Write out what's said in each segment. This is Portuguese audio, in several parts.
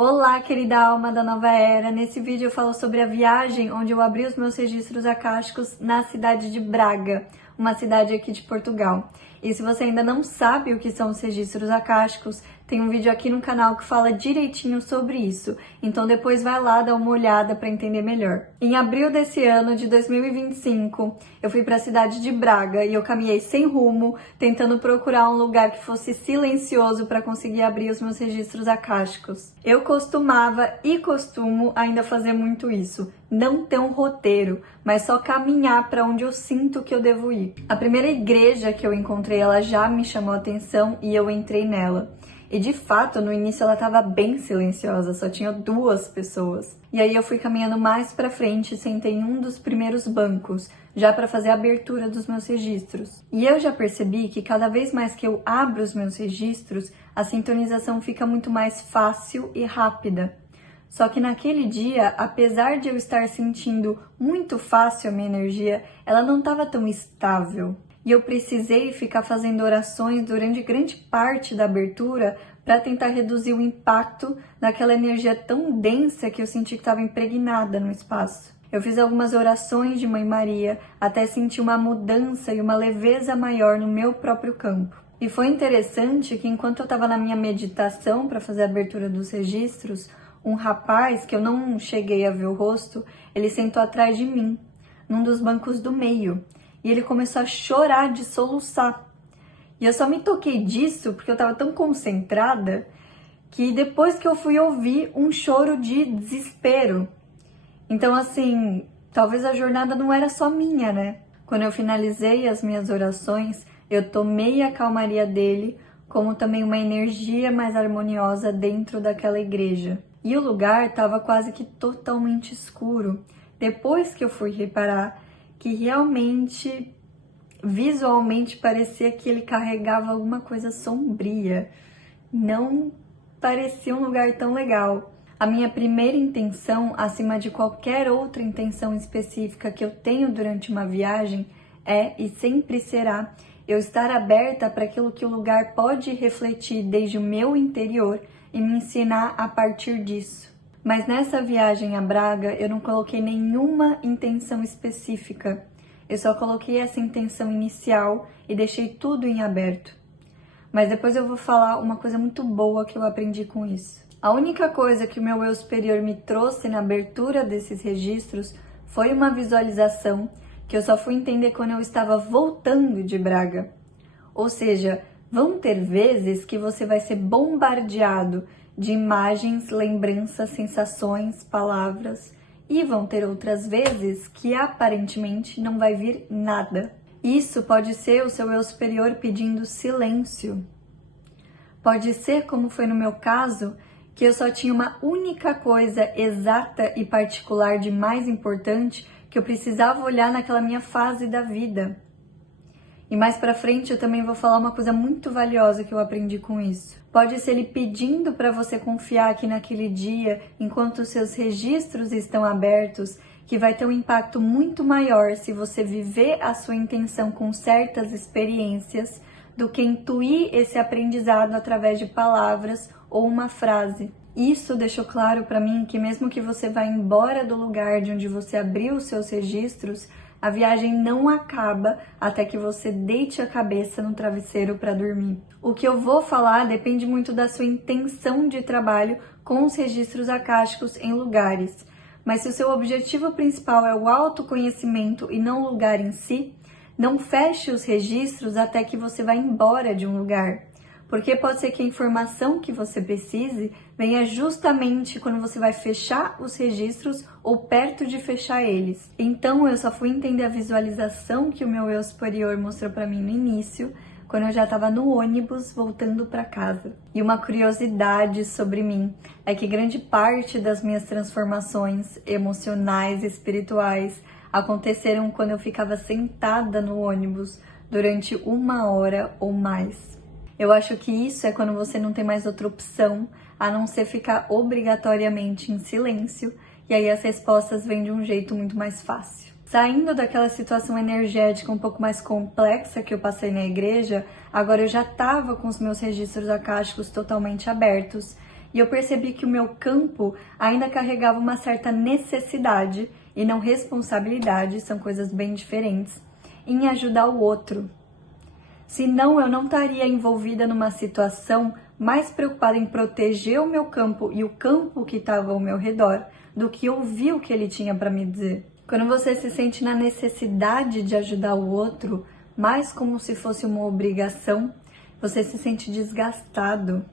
Olá, querida alma da nova era! Nesse vídeo eu falo sobre a viagem onde eu abri os meus registros acásticos na cidade de Braga, uma cidade aqui de Portugal. E se você ainda não sabe o que são os registros acásticos, tem um vídeo aqui no canal que fala direitinho sobre isso. Então depois vai lá dar uma olhada para entender melhor. Em abril desse ano, de 2025, eu fui para a cidade de Braga e eu caminhei sem rumo, tentando procurar um lugar que fosse silencioso para conseguir abrir os meus registros acásticos. Eu costumava e costumo ainda fazer muito isso. Não ter um roteiro, mas só caminhar para onde eu sinto que eu devo ir. A primeira igreja que eu encontrei, ela já me chamou a atenção e eu entrei nela. E de fato, no início ela estava bem silenciosa, só tinha 2 pessoas. E aí eu fui caminhando mais para frente e sentei em um dos primeiros bancos, já para fazer a abertura dos meus registros. E eu já percebi que cada vez mais que eu abro os meus registros, a sintonização fica muito mais fácil e rápida. Só que naquele dia, apesar de eu estar sentindo muito fácil a minha energia, ela não estava tão estável. E eu precisei ficar fazendo orações durante grande parte da abertura para tentar reduzir o impacto daquela energia tão densa que eu senti que estava impregnada no espaço. Eu fiz algumas orações de Mãe Maria até sentir uma mudança e uma leveza maior no meu próprio campo. E foi interessante que enquanto eu estava na minha meditação para fazer a abertura dos registros, um rapaz, que eu não cheguei a ver o rosto, ele sentou atrás de mim, num dos bancos do meio. E ele começou a chorar de soluçar. E eu só me toquei disso porque eu estava tão concentrada que depois que eu fui ouvir um choro de desespero. Então, assim, talvez a jornada não era só minha, né? Quando eu finalizei as minhas orações, eu tomei a calmaria dele, como também uma energia mais harmoniosa dentro daquela igreja. E o lugar estava quase que totalmente escuro. Depois que eu fui reparar que realmente, visualmente, parecia que ele carregava alguma coisa sombria. Não parecia um lugar tão legal. A minha primeira intenção, acima de qualquer outra intenção específica que eu tenho durante uma viagem, é e sempre será eu estar aberta para aquilo que o lugar pode refletir desde o meu interior e me ensinar a partir disso. Mas nessa viagem a Braga, eu não coloquei nenhuma intenção específica. Eu só coloquei essa intenção inicial e deixei tudo em aberto. Mas depois eu vou falar uma coisa muito boa que eu aprendi com isso. A única coisa que o meu eu superior me trouxe na abertura desses registros foi uma visualização que eu só fui entender quando eu estava voltando de Braga. Ou seja, vão ter vezes que você vai ser bombardeado de imagens, lembranças, sensações, palavras, e vão ter outras vezes que aparentemente não vai vir nada. Isso pode ser o seu eu superior pedindo silêncio. Pode ser, como foi no meu caso, que eu só tinha uma única coisa exata e particular de mais importante que eu precisava olhar naquela minha fase da vida. E mais pra frente eu também vou falar uma coisa muito valiosa que eu aprendi com isso. Pode ser ele pedindo para você confiar que naquele dia, enquanto os seus registros estão abertos, que vai ter um impacto muito maior se você viver a sua intenção com certas experiências do que intuir esse aprendizado através de palavras ou uma frase. Isso deixou claro para mim que mesmo que você vá embora do lugar de onde você abriu os seus registros, a viagem não acaba até que você deite a cabeça no travesseiro para dormir. O que eu vou falar depende muito da sua intenção de trabalho com os registros acásticos em lugares. Mas se o seu objetivo principal é o autoconhecimento e não o lugar em si, não feche os registros até que você vá embora de um lugar. Porque pode ser que a informação que você precise venha justamente quando você vai fechar os registros ou perto de fechar eles. Então eu só fui entender a visualização que o meu eu superior mostrou para mim no início, quando eu já estava no ônibus voltando para casa. E uma curiosidade sobre mim é que grande parte das minhas transformações emocionais e espirituais aconteceram quando eu ficava sentada no ônibus durante 1 hora ou mais. Eu acho que isso é quando você não tem mais outra opção a não ser ficar obrigatoriamente em silêncio, e aí as respostas vêm de um jeito muito mais fácil. Saindo daquela situação energética um pouco mais complexa que eu passei na igreja, agora eu já estava com os meus registros acásticos totalmente abertos, E eu percebi que o meu campo ainda carregava uma certa necessidade e não responsabilidade, são coisas bem diferentes, em ajudar o outro. Senão eu não estaria envolvida numa situação mais preocupada em proteger o meu campo e o campo que estava ao meu redor do que ouvir o que ele tinha para me dizer. Quando você se sente na necessidade de ajudar o outro, mais como se fosse uma obrigação, você se sente desgastado.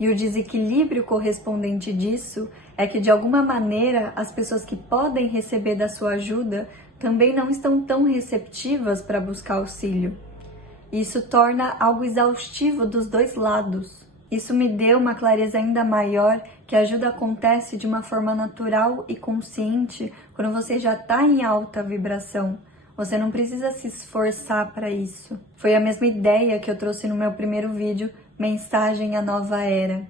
E o desequilíbrio correspondente disso é que, de alguma maneira, as pessoas que podem receber da sua ajuda também não estão tão receptivas para buscar auxílio. Isso torna algo exaustivo dos dois lados. Isso me deu uma clareza ainda maior que a ajuda acontece de uma forma natural e consciente quando você já está em alta vibração. Você não precisa se esforçar para isso. Foi a mesma ideia que eu trouxe no meu primeiro vídeo, Mensagem à Nova Era,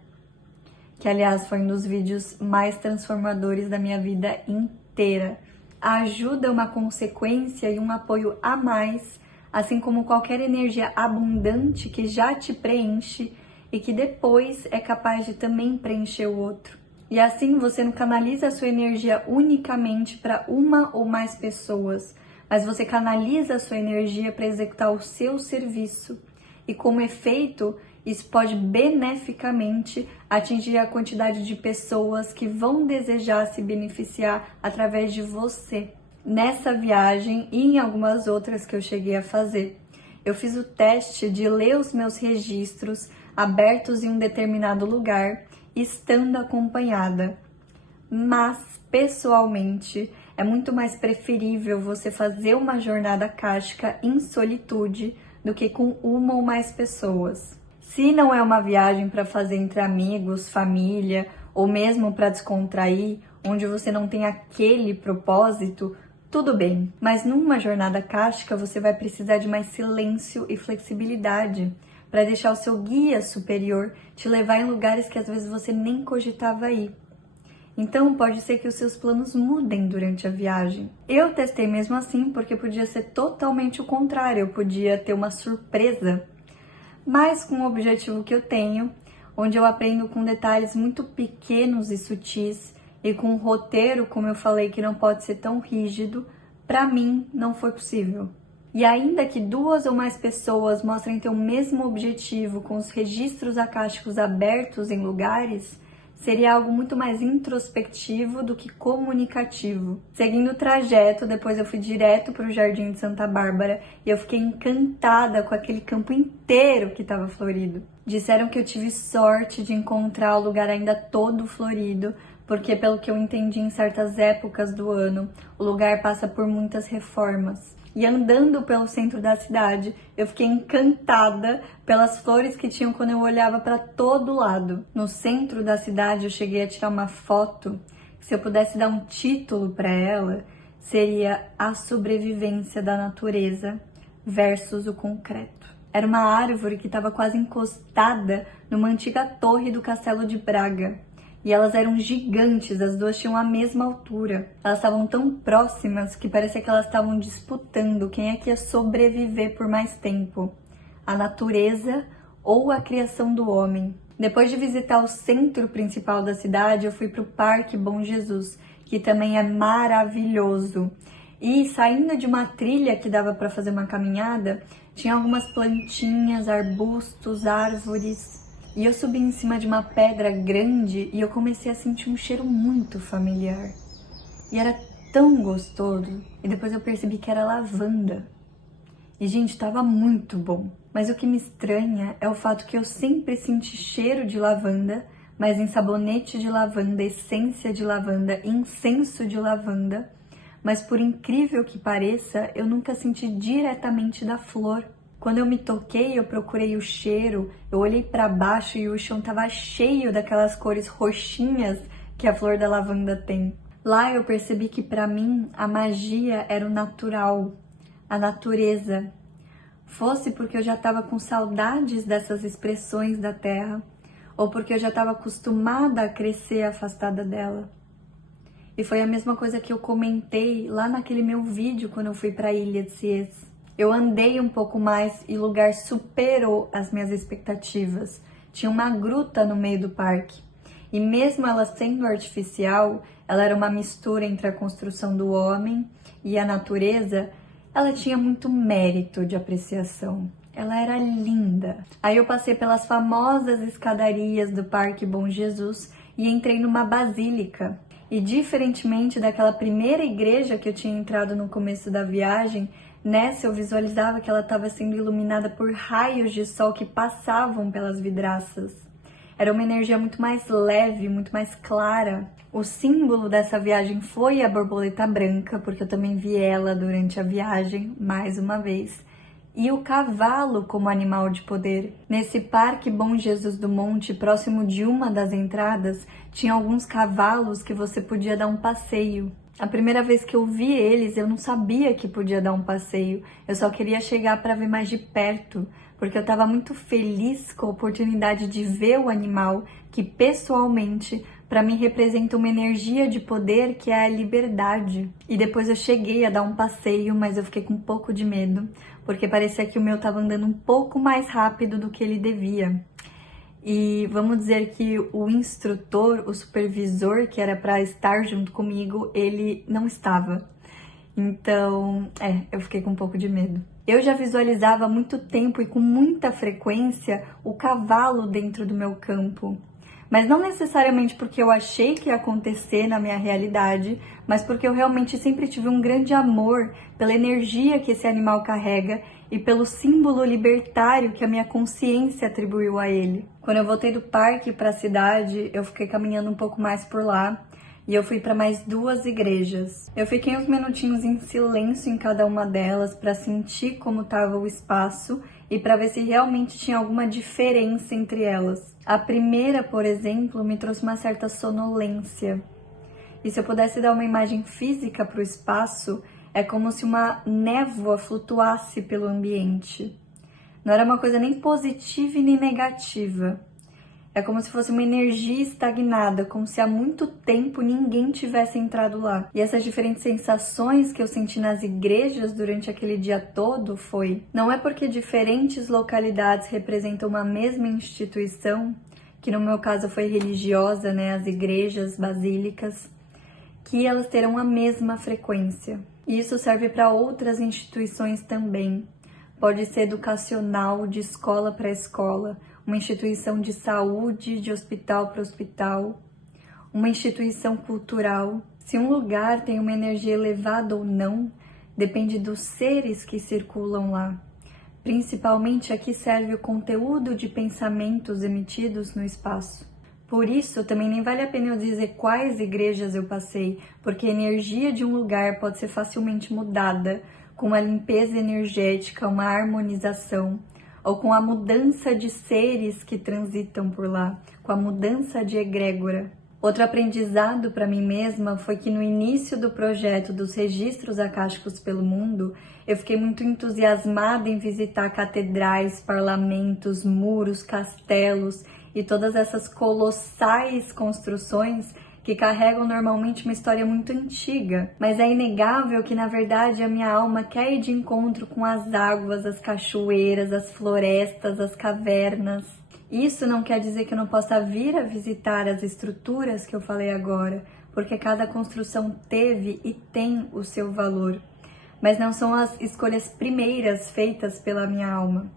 que aliás foi um dos vídeos mais transformadores da minha vida inteira. A ajuda é uma consequência e um apoio a mais, assim como qualquer energia abundante que já te preenche e que depois é capaz de também preencher o outro. E assim você não canaliza a sua energia unicamente para uma ou mais pessoas, mas você canaliza a sua energia para executar o seu serviço. E como efeito, isso pode beneficamente atingir a quantidade de pessoas que vão desejar se beneficiar através de você. Nessa viagem e em algumas outras que eu cheguei a fazer, eu fiz o teste de ler os meus registros abertos em um determinado lugar, estando acompanhada. Mas, pessoalmente, é muito mais preferível você fazer uma jornada akáshica em solitude do que com uma ou mais pessoas. Se não é uma viagem para fazer entre amigos, família, ou mesmo para descontrair, onde você não tem aquele propósito, tudo bem. Mas numa jornada akáshica você vai precisar de mais silêncio e flexibilidade para deixar o seu guia superior te levar em lugares que às vezes você nem cogitava ir. Então pode ser que os seus planos mudem durante a viagem. Eu testei mesmo assim porque podia ser totalmente o contrário, eu podia ter uma surpresa. Mas com o objetivo que eu tenho, onde eu aprendo com detalhes muito pequenos e sutis e com um roteiro, como eu falei, que não pode ser tão rígido, para mim não foi possível. E ainda que 2 ou mais pessoas mostrem ter o mesmo objetivo com os registros akáshicos abertos em lugares, seria algo muito mais introspectivo do que comunicativo. Seguindo o trajeto, depois eu fui direto para o Jardim de Santa Bárbara e eu fiquei encantada com aquele campo inteiro que estava florido. Disseram que eu tive sorte de encontrar o lugar ainda todo florido, porque pelo que eu entendi em certas épocas do ano, o lugar passa por muitas reformas. E andando pelo centro da cidade, eu fiquei encantada pelas flores que tinham quando eu olhava para todo lado. No centro da cidade eu cheguei a tirar uma foto, que se eu pudesse dar um título para ela, seria A Sobrevivência da Natureza versus o Concreto. Era uma árvore que estava quase encostada numa antiga torre do Castelo de Braga. E elas eram gigantes, as duas tinham a mesma altura. Elas estavam tão próximas que parecia que elas estavam disputando quem é que ia sobreviver por mais tempo. A natureza ou a criação do homem. Depois de visitar o centro principal da cidade, eu fui para o Parque Bom Jesus, que também é maravilhoso. E saindo de uma trilha que dava para fazer uma caminhada, tinha algumas plantinhas, arbustos, árvores. E eu subi em cima de uma pedra grande e eu comecei a sentir um cheiro muito familiar. E era tão gostoso. E depois eu percebi que era lavanda. E, gente, tava muito bom. Mas o que me estranha é o fato que eu sempre senti cheiro de lavanda, mas em sabonete de lavanda, essência de lavanda, incenso de lavanda. Mas por incrível que pareça, eu nunca senti diretamente da flor. Quando eu me toquei, eu procurei o cheiro, eu olhei para baixo e o chão estava cheio daquelas cores roxinhas que a flor da lavanda tem. Lá eu percebi que para mim a magia era o natural, a natureza. Fosse porque eu já estava com saudades dessas expressões da terra, ou porque eu já estava acostumada a crescer afastada dela. E foi a mesma coisa que eu comentei lá naquele meu vídeo quando eu fui para a Ilha de Sies. Eu andei um pouco mais e o lugar superou as minhas expectativas. Tinha uma gruta no meio do parque. E mesmo ela sendo artificial, ela era uma mistura entre a construção do homem e a natureza, ela tinha muito mérito de apreciação. Ela era linda. Aí eu passei pelas famosas escadarias do Parque Bom Jesus e entrei numa basílica. E diferentemente daquela primeira igreja que eu tinha entrado no começo da viagem, nessa eu visualizava que ela estava sendo iluminada por raios de sol que passavam pelas vidraças. Era uma energia muito mais leve, muito mais clara. O símbolo dessa viagem foi a borboleta branca, porque eu também vi ela durante a viagem, mais uma vez. E o cavalo como animal de poder. Nesse Parque Bom Jesus do Monte, próximo de uma das entradas, tinha alguns cavalos que você podia dar um passeio. A primeira vez que eu vi eles, eu não sabia que podia dar um passeio. Eu só queria chegar para ver mais de perto, porque eu estava muito feliz com a oportunidade de ver o animal, que pessoalmente, para mim, representa uma energia de poder que é a liberdade. E depois eu cheguei a dar um passeio, mas eu fiquei com um pouco de medo, porque parecia que o meu estava andando um pouco mais rápido do que ele devia. E vamos dizer que o instrutor, o supervisor, que era para estar junto comigo, ele não estava. Então, eu fiquei com um pouco de medo. Eu já visualizava há muito tempo e com muita frequência o cavalo dentro do meu campo. Mas não necessariamente porque eu achei que ia acontecer na minha realidade, mas porque eu realmente sempre tive um grande amor pela energia que esse animal carrega e pelo símbolo libertário que a minha consciência atribuiu a ele. Quando eu voltei do parque para a cidade, eu fiquei caminhando um pouco mais por lá e eu fui para mais 2 igrejas. Eu fiquei uns minutinhos em silêncio em cada uma delas para sentir como estava o espaço e para ver se realmente tinha alguma diferença entre elas. A primeira, por exemplo, me trouxe uma certa sonolência. E se eu pudesse dar uma imagem física para o espaço, é como se uma névoa flutuasse pelo ambiente. Não era uma coisa nem positiva e nem negativa. É como se fosse uma energia estagnada, como se há muito tempo ninguém tivesse entrado lá. E essas diferentes sensações que eu senti nas igrejas durante aquele dia todo não é porque diferentes localidades representam uma mesma instituição, que no meu caso foi religiosa, né, as igrejas, basílicas, que elas terão a mesma frequência. E isso serve para outras instituições também. Pode ser educacional, de escola para escola, uma instituição de saúde, de hospital para hospital, uma instituição cultural. Se um lugar tem uma energia elevada ou não, depende dos seres que circulam lá. Principalmente aqui serve o conteúdo de pensamentos emitidos no espaço. Por isso, também nem vale a pena eu dizer quais igrejas eu passei, porque a energia de um lugar pode ser facilmente mudada, com uma limpeza energética, uma harmonização, ou com a mudança de seres que transitam por lá, com a mudança de egrégora. Outro aprendizado para mim mesma foi que no início do projeto dos registros acásticos pelo mundo, eu fiquei muito entusiasmada em visitar catedrais, parlamentos, muros, castelos e todas essas colossais construções que carregam normalmente uma história muito antiga, mas é inegável que, na verdade, a minha alma quer ir de encontro com as águas, as cachoeiras, as florestas, as cavernas. Isso não quer dizer que eu não possa vir a visitar as estruturas que eu falei agora, porque cada construção teve e tem o seu valor, mas não são as escolhas primeiras feitas pela minha alma,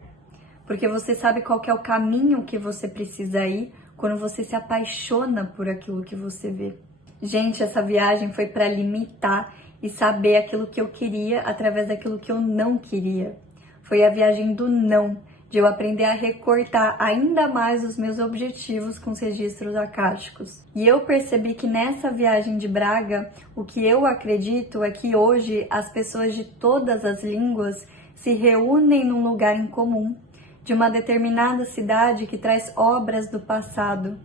porque você sabe qual que é o caminho que você precisa ir quando você se apaixona por aquilo que você vê. Gente, essa viagem foi para limitar e saber aquilo que eu queria através daquilo que eu não queria. Foi a viagem do não, de eu aprender a recortar ainda mais os meus objetivos com os registros acásticos. E eu percebi que nessa viagem de Braga, o que eu acredito é que hoje as pessoas de todas as línguas se reúnem num lugar em comum, de uma determinada cidade que traz obras do passado.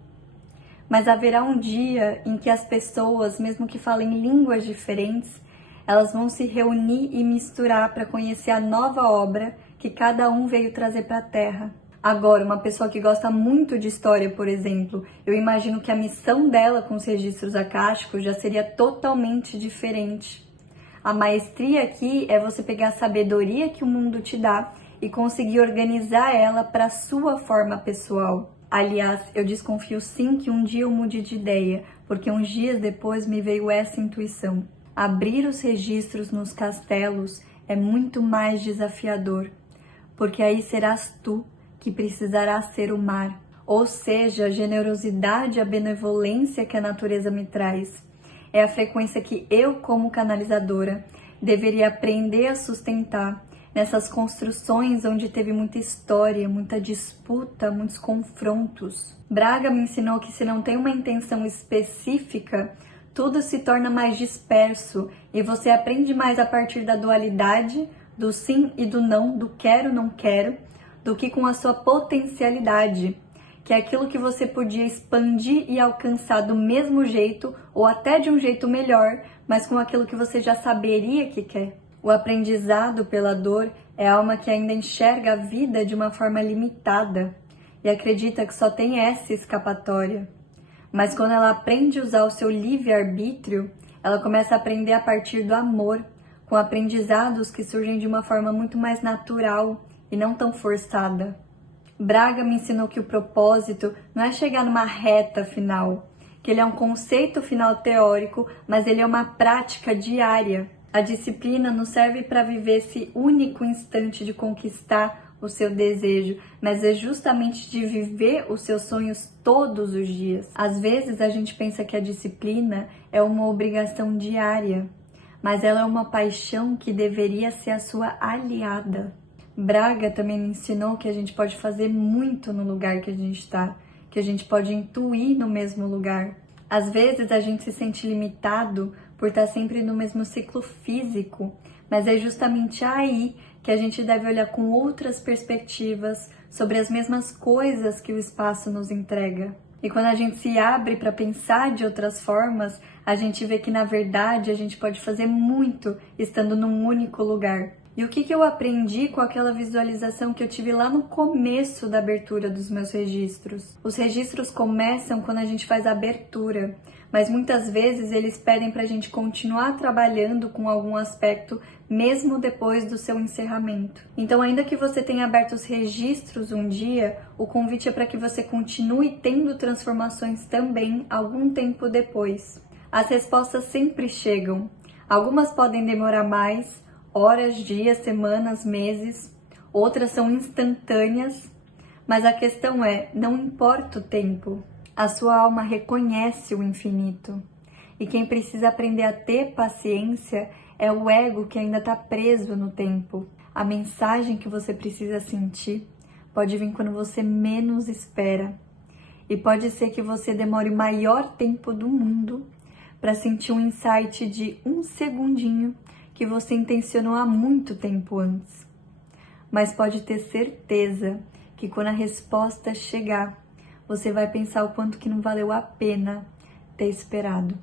Mas haverá um dia em que as pessoas, mesmo que falem línguas diferentes, elas vão se reunir e misturar para conhecer a nova obra que cada um veio trazer para a Terra. Agora, uma pessoa que gosta muito de história, por exemplo, eu imagino que a missão dela com os registros acásticos já seria totalmente diferente. A maestria aqui é você pegar a sabedoria que o mundo te dá e conseguir organizar ela para a sua forma pessoal. Aliás, eu desconfio sim que um dia eu mude de ideia, porque uns dias depois me veio essa intuição. Abrir os registros nos castelos é muito mais desafiador, porque aí serás tu que precisarás ser o mar, ou seja, a generosidade e a benevolência que a natureza me traz. É a frequência que eu, como canalizadora, deveria aprender a sustentar nessas construções onde teve muita história, muita disputa, muitos confrontos. Braga me ensinou que se não tem uma intenção específica, tudo se torna mais disperso e você aprende mais a partir da dualidade, do sim e do não, do quero, não quero, do que com a sua potencialidade, que é aquilo que você podia expandir e alcançar do mesmo jeito ou até de um jeito melhor, mas com aquilo que você já saberia que quer. O aprendizado pela dor é a alma que ainda enxerga a vida de uma forma limitada e acredita que só tem essa escapatória. Mas quando ela aprende a usar o seu livre-arbítrio, ela começa a aprender a partir do amor, com aprendizados que surgem de uma forma muito mais natural e não tão forçada. Braga me ensinou que o propósito não é chegar numa reta final, que ele é um conceito final teórico, mas ele é uma prática diária. A disciplina nos serve para viver esse único instante de conquistar o seu desejo, mas é justamente de viver os seus sonhos todos os dias. Às vezes a gente pensa que a disciplina é uma obrigação diária, mas ela é uma paixão que deveria ser a sua aliada. Braga também me ensinou que a gente pode fazer muito no lugar que a gente está, que a gente pode intuir no mesmo lugar. Às vezes a gente se sente limitado por estar sempre no mesmo ciclo físico, mas é justamente aí que a gente deve olhar com outras perspectivas sobre as mesmas coisas que o espaço nos entrega. E quando a gente se abre para pensar de outras formas, a gente vê que na verdade a gente pode fazer muito estando num único lugar. E o que eu aprendi com aquela visualização que eu tive lá no começo da abertura dos meus registros? Os registros começam quando a gente faz a abertura, mas muitas vezes eles pedem para a gente continuar trabalhando com algum aspecto mesmo depois do seu encerramento. Então, ainda que você tenha aberto os registros um dia, o convite é para que você continue tendo transformações também algum tempo depois. As respostas sempre chegam. Algumas podem demorar mais, horas, dias, semanas, meses. Outras são instantâneas. Mas a questão é, não importa o tempo. A sua alma reconhece o infinito. E quem precisa aprender a ter paciência é o ego que ainda está preso no tempo. A mensagem que você precisa sentir pode vir quando você menos espera. E pode ser que você demore o maior tempo do mundo para sentir um insight de um segundinho que você intencionou há muito tempo antes. Mas pode ter certeza que quando a resposta chegar, você vai pensar o quanto que não valeu a pena ter esperado.